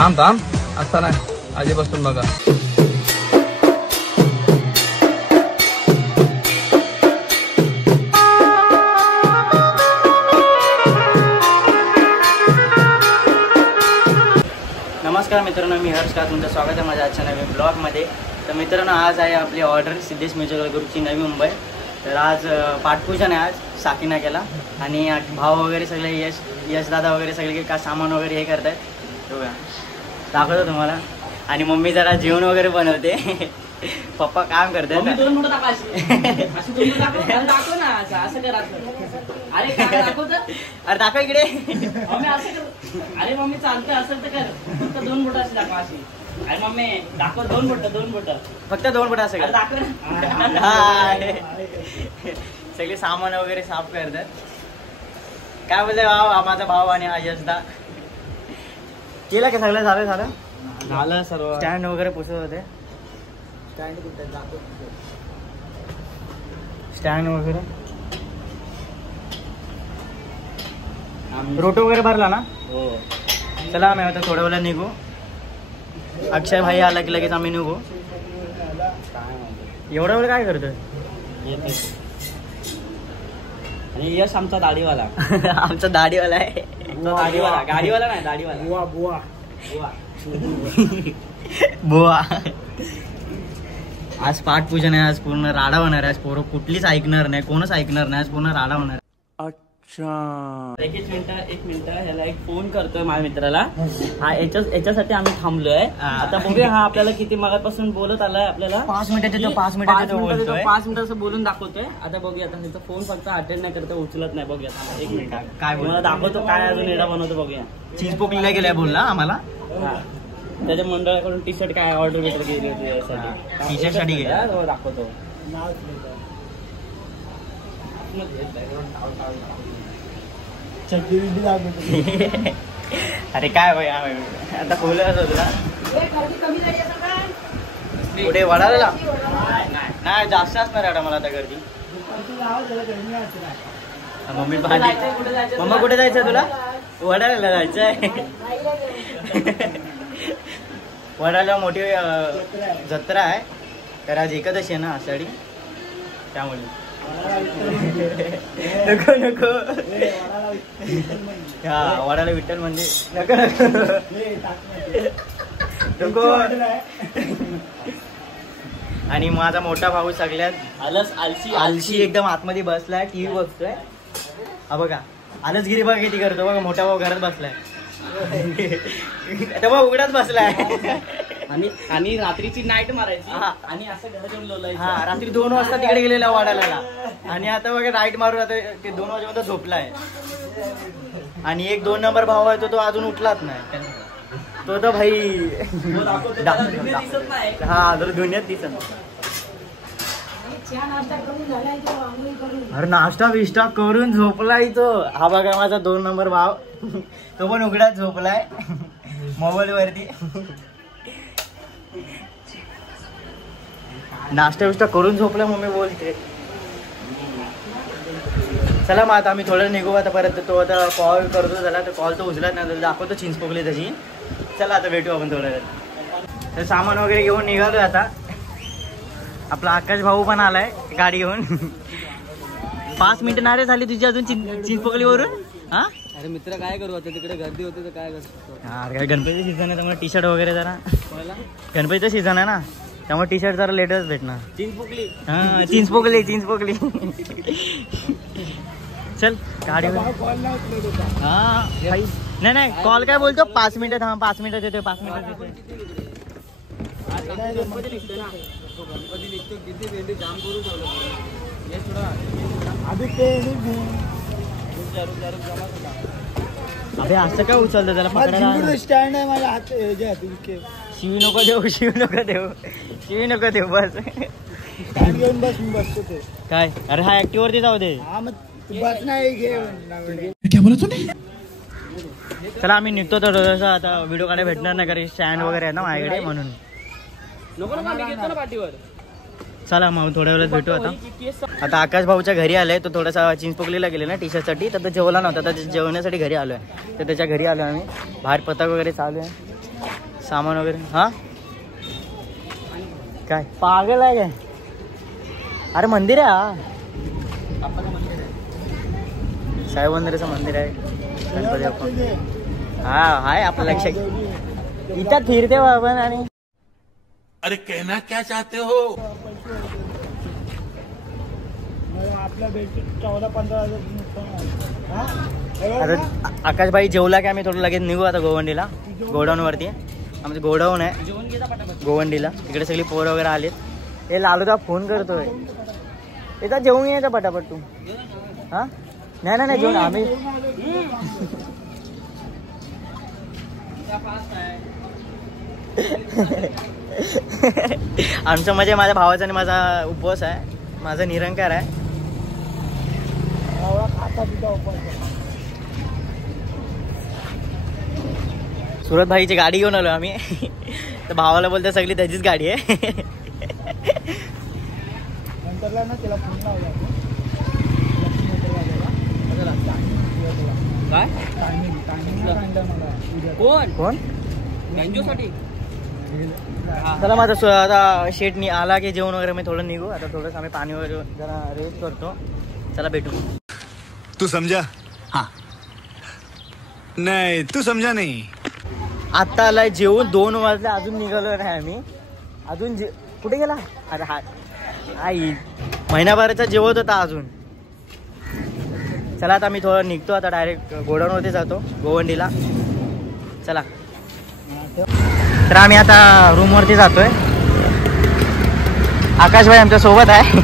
थांब थांब असता नाही आधीपासून बघा. नमस्कार मित्रांनो, मी हर्ष का तुमचं स्वागत आहे माझ्या आजच्या नवीन ब्लॉगमध्ये. तर मित्रांनो, आज आहे आपली ऑर्डर सिद्धेश म्युझिकल ग्रुपची नवी मुंबई. तर आज पाठपूजन आहे, आज साकिना केला आणि भाव वगैरे सगळे यश दादा वगैरे सगळे काय सामान वगैरे हे करत आहेत बघा, दाखवतो तुम्हाला. आणि मम्मी जरा जेवण वगैरे बनवते. पप्पा काम करतात. अरे दाखव इकडे. अरे मम्मी चालतंय असं तर कर, फक्त 2 बोट अशी दाखवा अशी. अरे मम्मी दाखव 2 बोट फक्त 2 बोट असं कर. दाखव सगळे सामान वगैरे साफ करतात. काय बोलते भाव, माझा भाव आणि यशदा केला का सगळं? झालं सर्व. स्टँड वगैरे पुसत होते. स्टँड वगैरे रोटो वगैरे भरला ना. हो. चला आम्ही आता थोड्या वेळा निघू. अक्षय भाई आला की लगेच आम्ही निघू. एवढा वेळ काय करतोय? आणि यश आमचा दाढीवाला. आमचा दाढीवाला आहे. गाडीवाला नाही, दाढीवाला. बुवा. आज पाठपूजन आहे, आज पूर्ण राडा होणार आहे. आज पोरं कुठलीच ऐकणार नाही, कोणच ऐकणार नाही. आज पूर्ण राडा होणार. अच्छा, एक मिनिट ह्याला एक फोन करतोय माझ्या मित्राला. हा याच्यासाठी आम्ही थांबलोय. आता बघूया हा आपल्याला किती मगापासून बोलत आलाय. आपल्याला 5 मिनिटात 5 मिनिटाचं बोलून दाखवतोय. आता बघूया, आता त्याचा फोन फक्त अटेंड नाही करतो, उचलत नाही. बघूया 1 मिनिट काय मला दाखवतो, काय अजून एडा बनवतो बघूया. चीज पोकलीला गेलाय बोलला आम्हाला. त्याच्या मंडळाकडून टी शर्ट काय ऑर्डर केली होती यासाठी. टी शर्ट साठी गेला. दाखवतो. अरे काय भाई, आता बोलत तुला कुठे वडाला नाही जास्त असणार आता मला आता गर्दी. मम्मी मम्मा कुठे जायचंय तुला? वडाला जायचंय. वडाला मोठी जत्रा आहे, तर आज एकादशी आहे ना आषाढी, त्यामुळे नको हा वडाला विठ्ठल म्हणजे नको. आणि माझा मोठा भाऊ सगळ्यात आलशी एकदम आतमध्ये बसलाय, टीव्ही बघतोय. हा बघा, आलसगिरी बघा किती करतो बघा. मोठा भाऊ घरात बसलाय, तेव्हा उघडाच बसलाय. आणि रात्रीची नाईट मारायची आणि असं घरात येऊन लोलायचं. हा, रात्री 2 वाजता तिकडे गेलेला वाडाला. आणि आता बघा नाईट मारून आता ते 2 वाजेपर्यंत झोपलाय. आणि 1-2 नंबर भाऊ आहे तो अजून उठलाच नाही. तो तर भाई हा जर दुनियात दिसत. अरे नाश्ता बिष्टा करून झोपलाय तो. हा बघा माझा 2 नंबर भाव, तो पण उघडाच झोपलाय मोबाईल वरती. नाश्ता बिष्टा करून झोपलाय मम्मी बोलते. चला मग आता आम्ही थोडं निघू. आता परत तो आता कॉल करतो झाला, तर कॉल तो उचलत नाही, दाखवतो चिंचपोकली त्याची. चला आता भेटू आपण थोड्या वेळात. तर सामान वगैरे घेऊन निघालोय आता. आपला आकाश भाऊ पण आलाय गाडी घेऊन. 5 मिनिटं नारे झाली तुझी अजून चिंचपोकलीवरून. हा अरे मित्र काय करू, आता तिकडे गर्दी होते तर काय करतो. हा गणपतीचं सीझन आहे त्यामुळे टी शर्ट वगैरे जरा. गणपतीचं सीझन आहे ना, त्यामुळे टी शर्ट जरा लेटच भेटणार. चिंचपोकली. हा चिंचपोकली. चल गाडी. हा नाही कॉल काय बोलतो, 5 मिनिटात. हा 5 मिनिटात येतो, 5 मिनिटात येतो. गणपती निघतो ना, गणपती निघतो किती भेंडी जाम करून ठेवलं. अबे असं काय उचलतं त्याला पकडायला. स्टँड आहे माझ्या हात. शिवी नको देऊ बस. स्टँड घेऊन बस, मी बसतो ते. काय अरे हा ऍक्टिव्ह वरती जाऊ दे. हा मग बस नाही घे. क्या बोला तूने? चला आम्ही निघतो. तर आता व्हिडिओ काढायला भेटणार नाही कारण स्टँड वगैरे आहे ना माझ्याकडे, म्हणून. चला मग थोड्या वेळात भेटू. आता आकाश भाऊच्या घरी आलोय. तो थोडासा चिंचपोकलीला गेले ना टी शर्ट साठी, तर जेवला नव्हता, तर जेवण्यासाठी घरी आलोय. तर त्याच्या घरी आलोय आम्ही. बाहेर पतंग वगैरे चालू आहे. सामान वगैरे. हा काय पागल आहे काय? अरे मंदिर आहे हा, साई मंदिराचं मंदिर आहे. गणपती बाप्पा हा हाय आपल्या लक्षात. इथं फिरते आपण आणि अरे कहना क्या चाहते हो? आपल्या बेटी 14-15,000. आता आकाशबाई जेवला की आम्ही थोडं लगेच निघू आता गोवंडीला. गोडाऊन वरती आमचं गोडाऊन आहे गोवंडीला. इकडे सगळी पोरं वगैरे आलेत. हे लालूदा फोन करतोय. एकदा जेवून यायचं पटापट तू. हा नाही नाही जेवण आम्ही आमचं म्हणजे माझ्या भावाचा आणि माझा उपवास आहे. माझा निरंकार आहे. सुरत भाईची गाडी घेऊन आलो आम्ही. तर भावाला बोलतो सगळी त्याचीच गाडी आहे. नंतरला ना त्याला फोन लावला काय कोण कोण बँजोसाठी? चला माझा आता शेट आला की जेवण वगैरे मी थोडं निघू. आता थोडंसं आम्ही पाणी वगैरे जरा रेस्ट करतो. चला भेटू. तू समझा? हाँ. नहीं तू समझा नहीं. आता आलाय जेवून 2 वाजले अजून निघालो नाही आम्ही. अजून कुठे गेला? अरे हा आई महिनाभराचा जेवत होता अजून. चला आता मी थोडं निघतो. आता डायरेक्ट गोडाऊनवरती जातो गोवंडीला. चला तर आम्ही आता रूमवरती जातोय. आकाशभाई आमच्या सोबत आहे.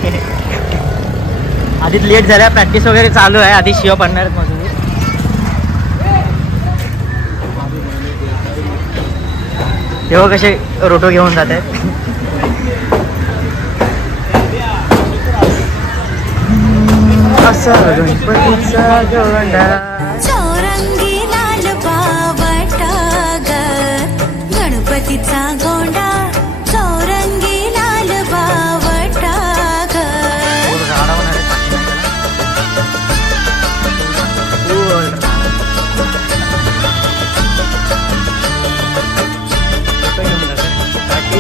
आधीच लेट झाल्या. प्रॅक्टिस वगैरे चालू आहे. आधी शिव पडणार मजूर. तेव्हा कसे रोटो घेऊन जात आहेत. गणपतीचा गोंडा चौरंगी लाल बावटा ग गणपतीचा गोंडा चौरंगी लाल बावटा ग.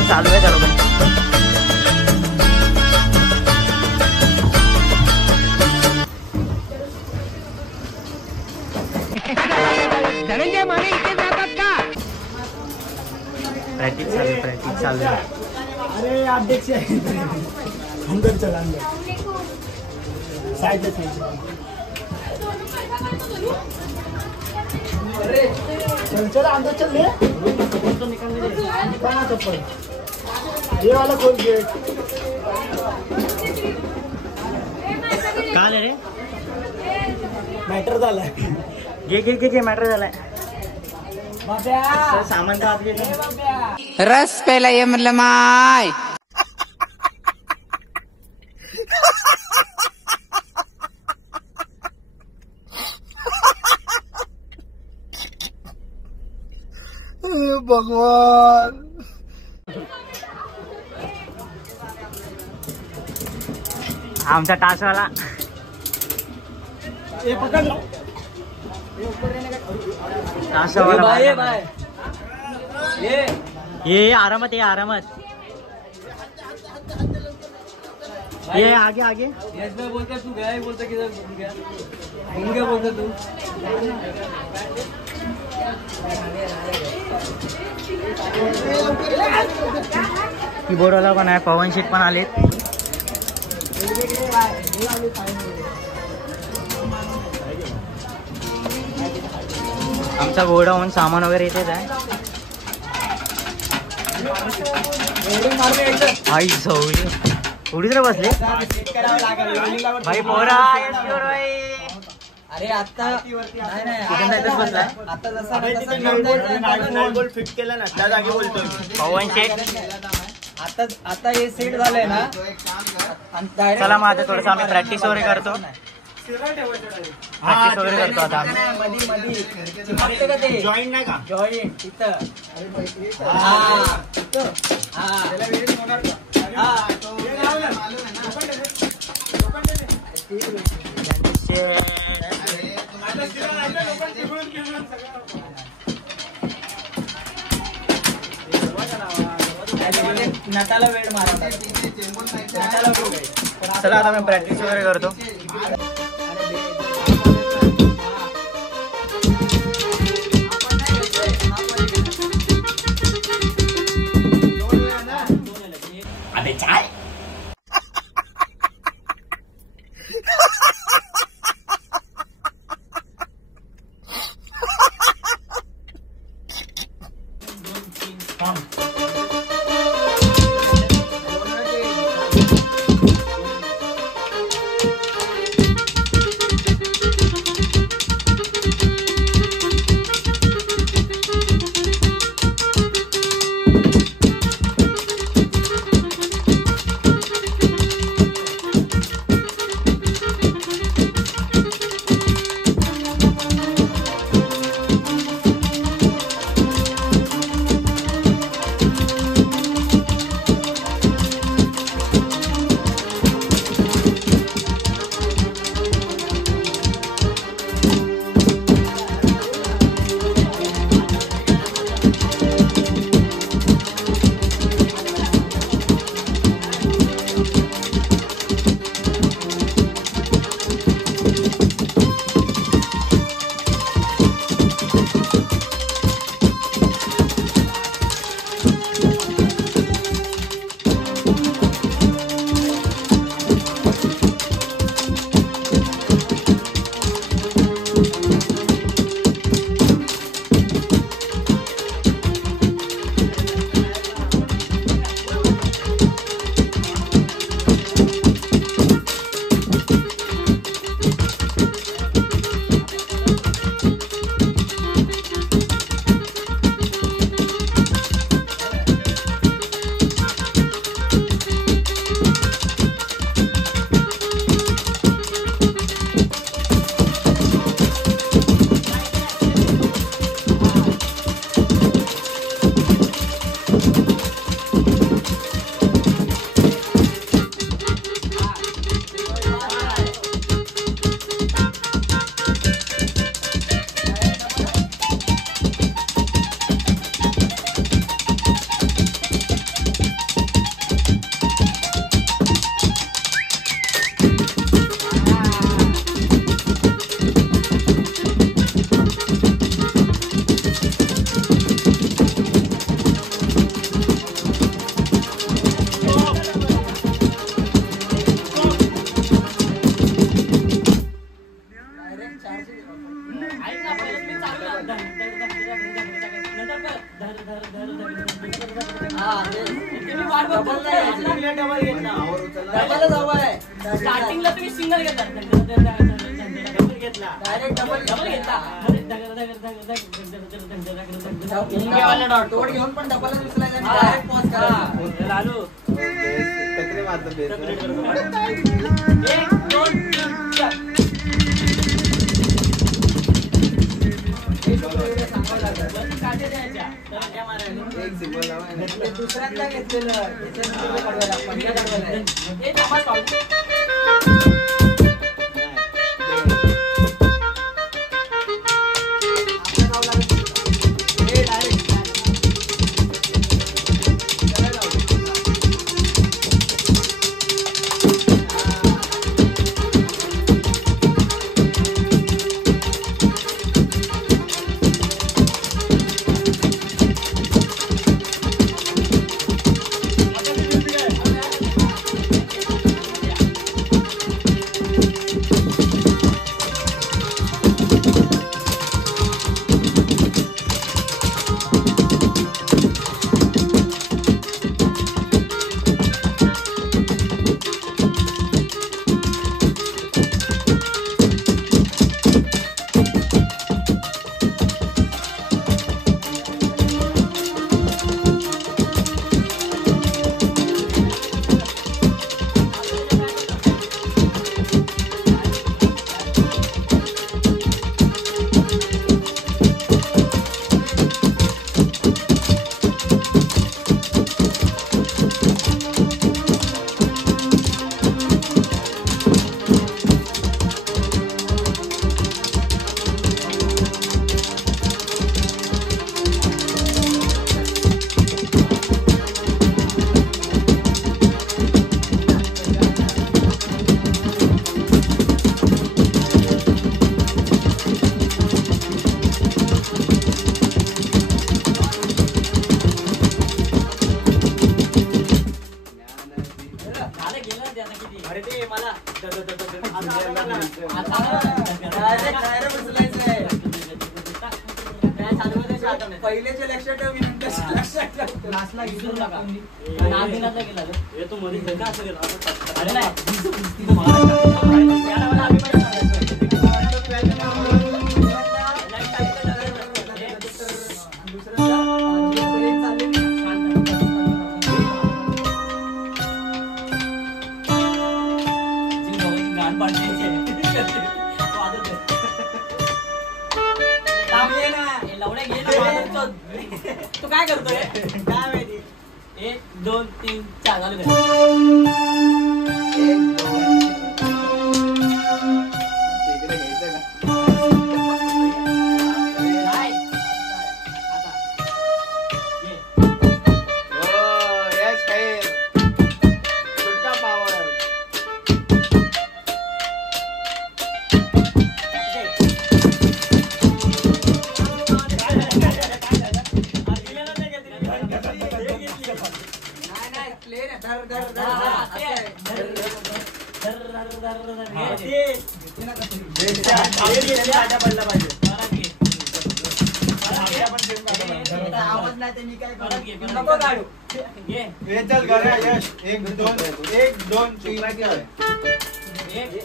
चालू आहे चालू. धनंजय माने इथे जातात का? प्रॅक्टिस चालू आहे. अरे अध्यक्ष अंदर चल अंदर साइड चल चल अंदर चल ले. निकालना चप्पल. ये वाला खोल गेट. काय रे मॅटर झालाय. घे मॅटर झालाय. बाब्या सामान तर आपली रस पेला ये म्हणलं माय. भगवान आमचा टासवाला. ये पकड. टासवाला ये आरामात ये आरामात ये आगे आगे. बोलता तू गया बोलता किधर गया बोलता तू. कीबोर्डवाला पण आहे. पवन शेट पण आलेत. आमचा गोडाऊन सामान वगैरे इथेच आहे. आई सवडी थोडीच रे बसले भाई पोरा. अरे आता बसलाय फिट केलं ना त्या जागी बोलतोय. पवन शेट. आता हे सेट झालंय ना. चला मग आता थोडंसं आम्ही प्रॅक्टिस वगैरे करतो. प्रॅक्टिस वगैरे करतो आता आम्ही. जॉईन नाही का? जॉईन तिथं. नटाला वेळ मारा. चला आता मी प्रॅक्टिस वगैरे करतो. अबे चाल. स्टार्टिंगला तुम्ही सिंगल घेतला डायरेक्ट डबल घेतला तोड घेऊन पण डबल उचलायचा डायरेक्ट पॉज करा लालू तक्रे मारतो 1 2 3 दुसऱ्यांदा घेतलेलं झालं गेलं ते आता किती अरे ते मला पहिल्याच्या लक्षात ठेव लास्टला विसरू नका नादिनातला गेला रे तो मध्ये का असं गेला अरे नाही तू काय करतोय काय माहिती 1 2 3 4 झालं आवाज नाही ते मी काय करू नको काढू चल घरा यश 1 2 3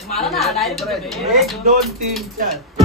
मला ना डायरेक्ट 1 2 3 4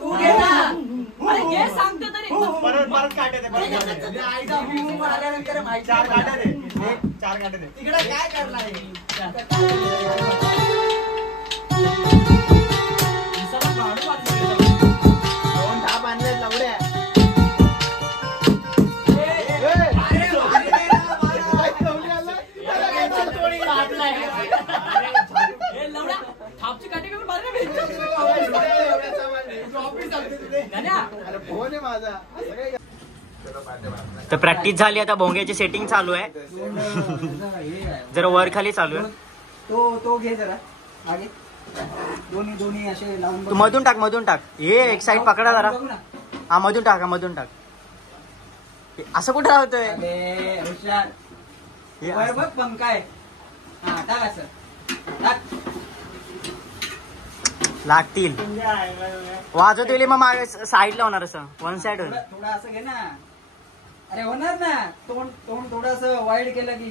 तू घे ना अरे घे सांगतो तरी परत काटे दे आईचा भूम आल्यानंतर माहिती 4 काटे दे 4 काटे दे तिकडे काय करणार आहे दोन ढाप आणले लवड्या तर प्रॅक्टिस झाली आता भोंग्याची सेटिंग चालू आहे जरा वर खाली चालू आहे तो घे जरा आगे दोन्ही असे लावून तू मधून टाक हे एक साइड पकडा जरा हा मधून टाक असं कुठं लावतोय वर बघ पंखा आहे हा टाक असं टाक लागतील वाजवतील मग मागे साईडला होणार असं वन साइड होईल थोडं असं घे ना अरे होणार ना तोंड थोडस वाईड केलं की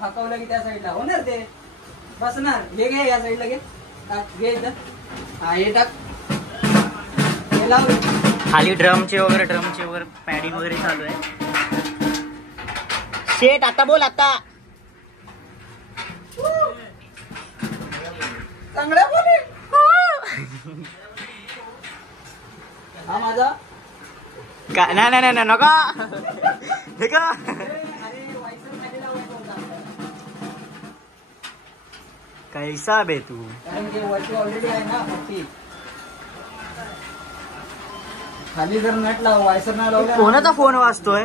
फाकवलं की त्या साईडला होणार ते बसणार हे घे या साईडला घे टाक घे इथं हा हे टाक हे लाव खाली ड्रमचे वगैरे पॅडिंग वगैरे चालू आहे शेट आता बोल आता चांगला बोले हा माझा नाही नका हे का कैसा बे तू कारण की वरती ऑलरेडी आहे ना पट्टी खाली जर नट लाव वायसर नाही लावला कोणाचा फोन वाजतोय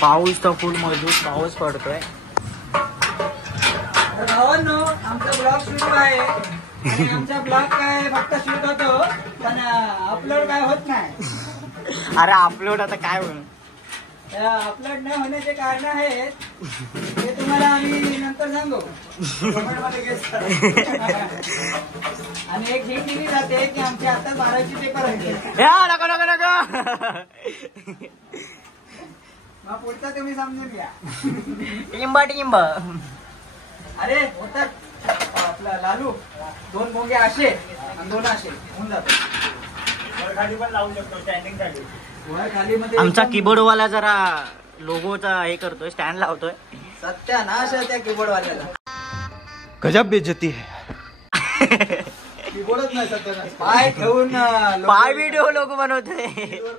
पाऊस तर फुल मजबूत पाऊस पडतोय भावांनो आमचा ब्लॉग सुरू आहे आणि आमचा ब्लॉग काय फक्त शूट होतो पण अपलोड काय होत नाही अरे अपलोड आता काय होईल अपलोड न होण्याचे कारण आहेत ते तुम्हाला आम्ही नंतर सांगू. कमेंटमध्ये guess करा. आणि एक हिंट दिली जाते की आमचे आता 12वीचे पेपर आहेत. या नको नको नको. मग पुढचा तुम्ही समजून घ्या. टिंब. अरे होतात आपला लालू 2 भोंगे असे आणि 2 असे होऊन जातो. वर खाली मध्ये आमचा कीबोर्ड वाला जरा लोगोचा हे करतोय, स्टँड लावतोय. सत्यानाश आहे त्या कीबोर्ड वाल्याला. गजब बेइज्जती है. कीबोर्डच नाही सत्यानाश. पाय ठेवून पाय व्हिडिओ लोक बनवतोय.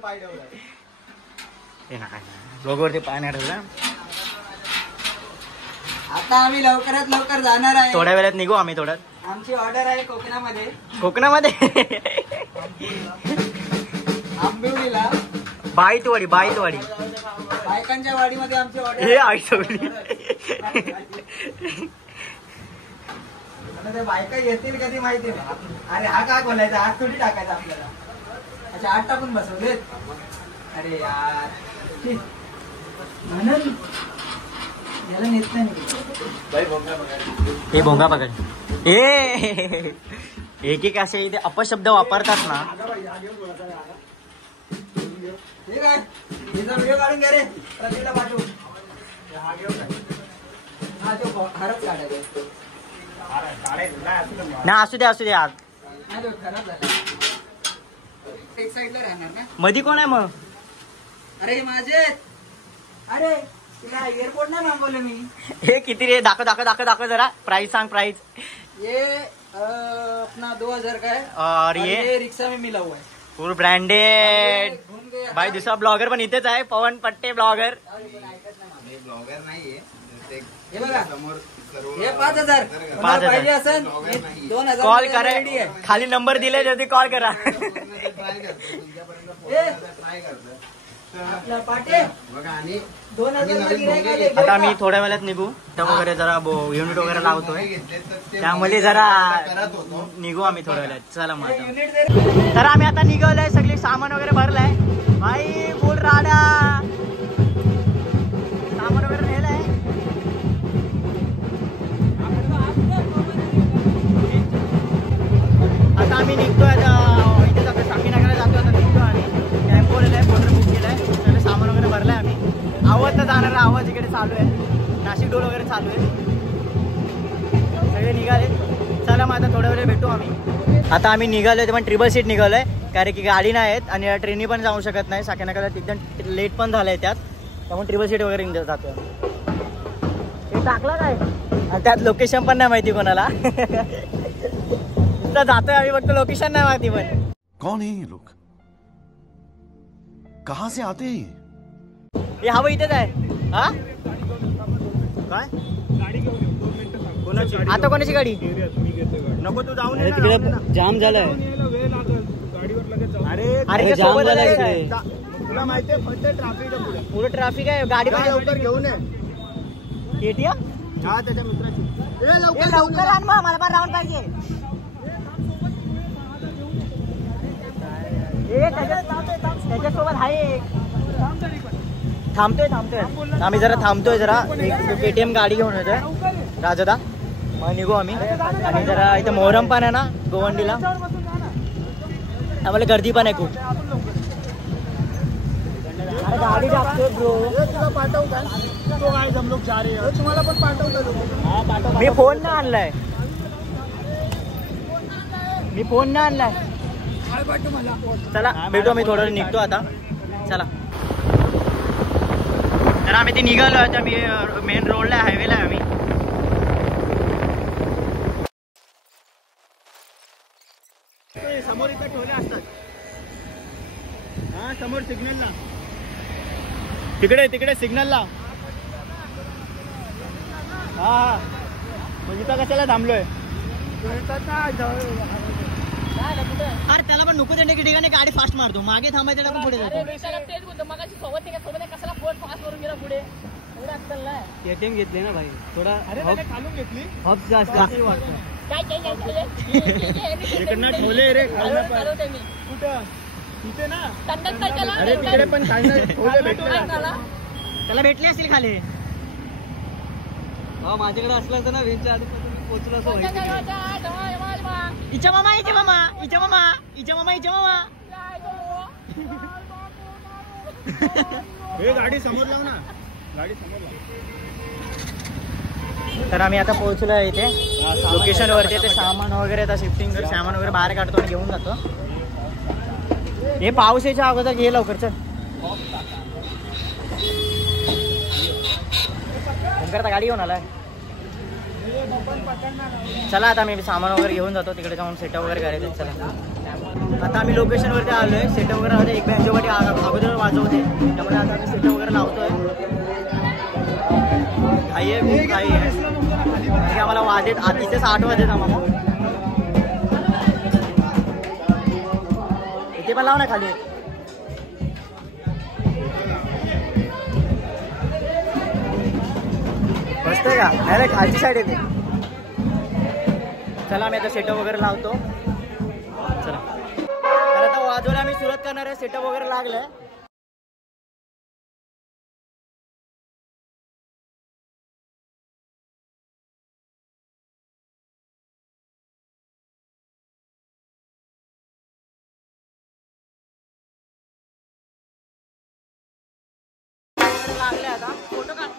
पाय ठेवलाय. हे नाही लोगोवरती पाय नाही ठेवला. आता आम्ही लवकरात लवकर जाणार आहे. थोड्या वेळात निघू आम्ही. थोड्यात आमची ऑर्डर आहे कोकणामध्ये. आंबिवलीला बाईतवाडी बायकांच्या वाडीमध्ये आमची ऑर्डर. हे आईसवडी. ते बायका येतील कधी माहिती नाही. अरे हा काय बोलायचा, हात थोडी टाकायचा आपल्याला. अच्छा हात टाकून बसवलेत. अरे यार म्हणून याला नेत नाही. हे भोंगा पकड. एक एक असे इथे अपशब्द वापरतात ना. हे काय हिचा व्हिडिओ काढून घ्या रे, प्रतीला पाठवू. हा तो खरंच काढायचा. ना असू दे आज. नाही तो खराब झाला. एक साईडला राहणार ना. मधी कोण आहे मग? अरे माझे. अरे तिला एअरपोर्ट नाही मागवलं मी. हे किती रे? दाखव जरा. प्राइस सांग. प्राइस ये अपना 2000 का है. और ये रिक्शा में मिला हुआ है. फुल ब्रँडेड. घूम गया. भाई दुसरा ब्लॉगर पण इथेच आहे, पवन पट्टे ब्लॉगर. ब्लॉगर नाहीये. हे बघा हे 5000 5,000. पाहिजे असेल 2000 कॉल करा. खाली नंबर दिले जल्दी कॉल करा. आपला पाटे बघा आणि 2000 ला गिऱ्हाईक आले. आता आम्ही थोड्या वेळात निघू. तर वगैरे जरा युनिट वगैरे लावतोय, त्यामुळे जरा निघू आम्ही थोड्या वेळात. चला मग आता. तर आम्ही आता निघालोय. सगळी सामान वगैरे भरलाय. भाई फुल राडा सामान वगैरे नेलंय. आता आम्ही निघतोय. इथे जातोय साकीनगरला जातोय. आता निघतो आणि टेम्पो लिहिलाय, मोटर बुक केलाय. सगळं सामान वगैरे भरलाय आम्ही. आवाज तर जाणार. आवाज इकडे चालू आहे. नाशिक डोल वगैरे चालू आहे. सगळे निघाले. चला मग आता थोड्या वेळ भेटू आम्ही. आता आम्ही निघालोय ते पण ट्रिपल सीट निघालोय, कारण की गाडी नाही आहेत आणि ट्रेननी पण जाऊ शकत नाही. साकीनगरला एकदम लेट पण झालंय त्यात, त्यामुळे ट्रिपल सीट वगैरे जातोय. हे टाकलं काय आणि त्यात लोकेशन पण नाही माहिती कोणाला. जातोय आम्ही, फक्त लोकेशन नाही माहिती. पण कौन है ये लोग, कहां से आते हैं? हे हवं इथेच आहे. हा काय आता कोणाची गाडी? नको तू जाऊन ये. तिकडे जाम झालाय. अरे जाम झालाय. तुला माहितीये पुढे ट्रॅफिक आहे. गाडी पण लवकर घेऊन ये. केटीएम हा त्याच्या मित्राची. लवकर आण मग, मला पण राऊंड पाहिजे. त्याच्यासोबत आहे. थांबतोय आम्ही जरा थांबतोय. जरा एक केटीएम गाडी घेऊन येतोय राजदा. मग निघू आम्ही. आणि जरा इथे मोहरम पण आहे ना गोवंडीला, आम्हाला गर्दी पण आहे खूप. अरे गाडी टाकतोय ब्रो. तुम्हाला पण पाठवतो. मी फोन नाही आणलाय. चला भेटू आम्ही. थोडं निघतो आता. चला. तर आम्ही ते निघालो. आता मी मेन रोडला हायवेला आहे आम्ही. समोर इथं ठेवले असतात. हा समोर सिग्नलला. तिकडे सिग्नलला. हा म्हणजे इथं कशाला थांबलोय. अरे त्याला पण नको देणे की ठिकाणी गाडी फास्ट मारतो. मागे थांबायचं पण पुढे जातो. केटीएम घेतली ना भाई. थोडा खालून घेतली. हॉप्स जास्त वाटतं. इकडनं ठेवले रे. कुठं तिथे ना. अरे तिकडे पण त्याला भेटले असतील खाली. हा माझ्याकडे असला तर ना वेळच्या आधी पोचलो असं माहिती इच्छा मामा इच्छा मामा इच्छा मामा इच्छा मामा इच्छा मामा गाडी समोर लाव ना, गाडी समोर लाव. तर आम्ही आता पोहोचलो आहे इथे लोकेशन वरती. ते सामान वगैरे आता शिफ्टिंग कर, सामान वगैरे बाहेर काढतो आणि घेऊन जातो. हे पाऊस यायच्या अगोदर घे लवकर. चल आता गाडी घेऊन आलाय. चला आता मी सामान वगैरे घेऊन जातो, तिकडे जाऊन सेटअप वगैरे करायचं. चला आता आम्ही लोकेशन वरती आलोय. सेटअप वगैरे एक बँजोसाठी अगोदर वाजवते, त्यामुळे आता आम्ही सेटअप वगैरे लावतोय. घाई आहे, खूप घाई आहे. आम्हाला वाजेत इथेच 8 वाजेत आम्हाला. इथे पण लाव ना खाली. बसतोय का? नाही खालची साईड येते. चला मी आता सेटअप वगैरे लावतो. चला तर आता वाजवला आम्ही सुरुवात करणार आहे. सेटअप वगैरे लागलंय. लागले आता फोटो काढ.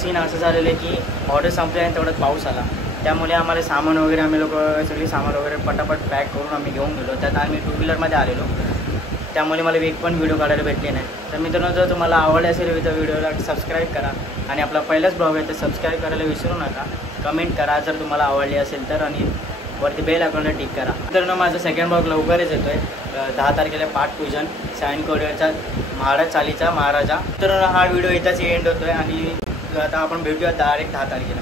सीन असं झालेलं आहे की ऑर्डर संपली आणि तेवढ्यात पाऊस आला, त्यामुळे आम्हाला सामान वगैरे आम्ही लोक सगळी सामान वगैरे पटापट पॅक करून आम्ही घेऊन गेलो. त्यात आम्ही 2 व्हीलरमध्ये आलेलो, त्यामुळे मला एक पण व्हिडिओ काढायला भेटले नाही. तर मित्रांनो, जर तुम्हाला आवडले असेल तर व्हिडिओला सबस्क्राईब करा आणि आपला पहिलाच ब्लॉग आहे तर सबस्क्राईब करायला विसरू नका. कमेंट करा जर तुम्हाला आवडली असेल तर, आणि वरती बेल आयकॉनला टिक करा. मित्रांनो, माझा सेकंड ब्लॉग लवकरच येतो आहे. 10 तारखेला पाठपूजन सायनकोड्याचा महाराज चालीचा महाराजा. तर हा व्हिडिओ इथंच एंड होतो आहे आणि आता आपण भेटूया डायरेक्ट 10 तारखेला.